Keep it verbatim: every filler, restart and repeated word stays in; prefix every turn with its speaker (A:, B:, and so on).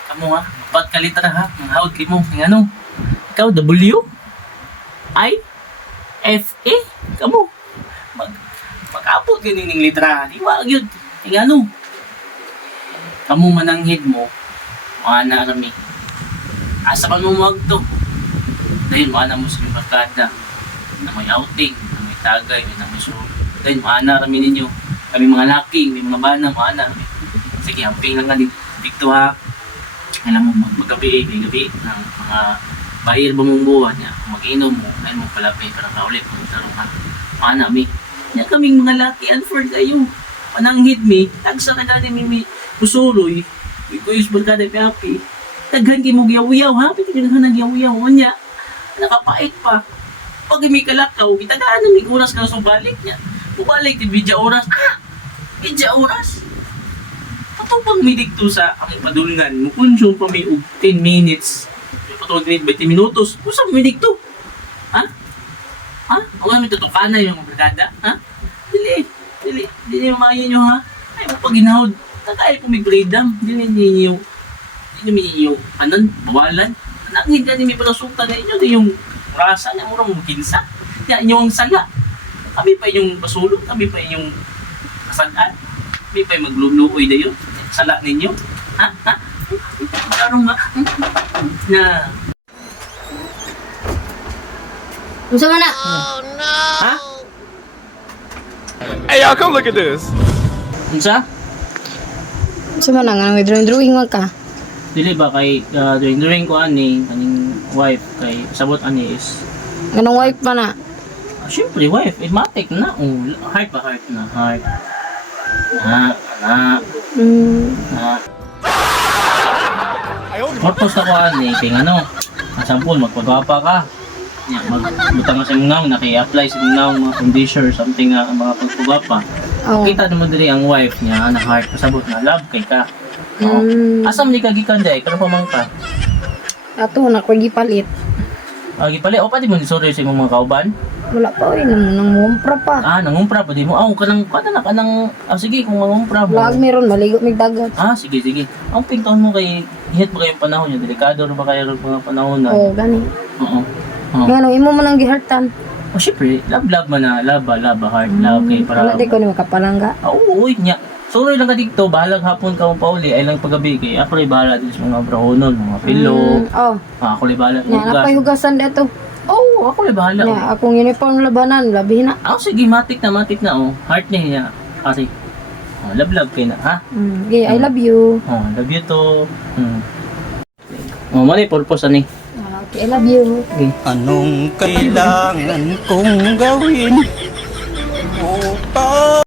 A: Kamu ha, upat ka litra ha, ang hawad kay mo, ng ano? Ikaw, W? I? F? A? Kamu? Mag, mag-apot ka ning litra, di ba, yun, ng ano? Kamu mananghid mo, mga narami. Asa ka mo magto? Dahil mga na Muslim barkada, na may outing, na may tagay, na may show. Dahil mga narami ninyo, kami mga laki, may mga bana, mga narami. Sige, hamping lang nga dito ha. Alam mo, maggabi, may gabi, ng mga bahir ba mong buwan niya, kung mag-inom mo, ay mo palapay, parang kaulit, kung tarong ka. Mga nami, yan kaming mga laki, unford kayo. Pananghid mi, tagsa na gani mi, mi, usuloy, ikuyos barkada piapi. Taghan kayo mo giyaw-yaw, ha? Piti ka naghan giyaw-yaw, niya. Nakapait pa. Pag may kalakaw, itagaan na may oras ka sa balik niya. Bubalik, tibidya oras. Ah! Bidya oras. Patupang may dikto sa ang ipadulngan. Mukunsyon pa may og ten minutes. Patupang may twenty minutos. Kung saan may dikto? Ha? Ha? O nga may tutukana yung mga brigada? Ha? Dili. Dili. Dili yung mga nyo ha? Ay mo pag ginahod. Takay po may freedom. Dili ninyo. Dili ninyo. Anan? Bawalan? Nanghin ka ni may palasukan na inyo. Di yung rasa niya. Murang kinsa. Kaya inyo ang sala. Kami pa yung pasulong. Kami pa yung kasagaan. Kami pa yung magluluoy na yun. Sala ninyo. Ha? Ha? Makarong nga. Na.
B: Unsa man na?
A: Ha?
C: Hey, y'all, come look at this.
A: Unsa?
B: Unsa man na nga may drawing drawing man ka?
A: Dili ba kay uh, during during ko ani kaning wife kay sabot ani is
B: Ganong wife pa na.
A: uh, syempre wife matic na oh, heart ba heart na heart na na
B: Hmm.
A: na purpose ako ani kay ano example magpagwapa ka nya magbutang ka sa mga naki-apply sa mga mga condition or something nga mga pagpagwapa
B: Oh.
A: kita naman diri ang wife niya na heart pasabot na love kay ka. Oh.
B: Mm.
A: Asam ni kagikan day kano pa man ka?
B: Ato na ko gipalit.
A: Agi pala o pati mo ni sorry sa imong mga kauban.
B: Wala pa oy nang nang mumpra pa.
A: Ah, nangumpra pa di mo. Ah, kanang kada na kanang ah, sige kung mangumpra mo.
B: Lag meron maligo mig dagat.
A: Ah, sige sige. Ang pington mo kay hit ba kayong panahon niya delikado ra ba kayo mga panahon na?
B: Oh, gani.
A: Oo. Oo.
B: Ngano imo man ang gihartan.
A: Oh, syempre, love love man na, love ba, love ba, heart love kay para.
B: Wala di ko ni makapalangga.
A: Ah, oo, uy nya. Sorry lang ka dito, bahalag hapon ka mo pauli, ay lang paggabi kay ako rin bahala din sa mga brahonon, mga pillow.
B: Mm, oh.
A: Ah, ako rin bahala.
B: Nya
A: Hugas.
B: napay hugasan dito.
A: Oo, ako rin bahala.
B: Nya akong uniform labanan labi na.
A: Ah, sige, matik na, matik na, oh. Heart niya niya. Kasi, oh, love love kayo na, ha?
B: Mm, okay, I love you.
A: Oh, love you to. Hmm. Oh, mali, purpose ani.
B: Ah, okay, I love you.
A: Okay.
D: Anong kailangan kong gawin upang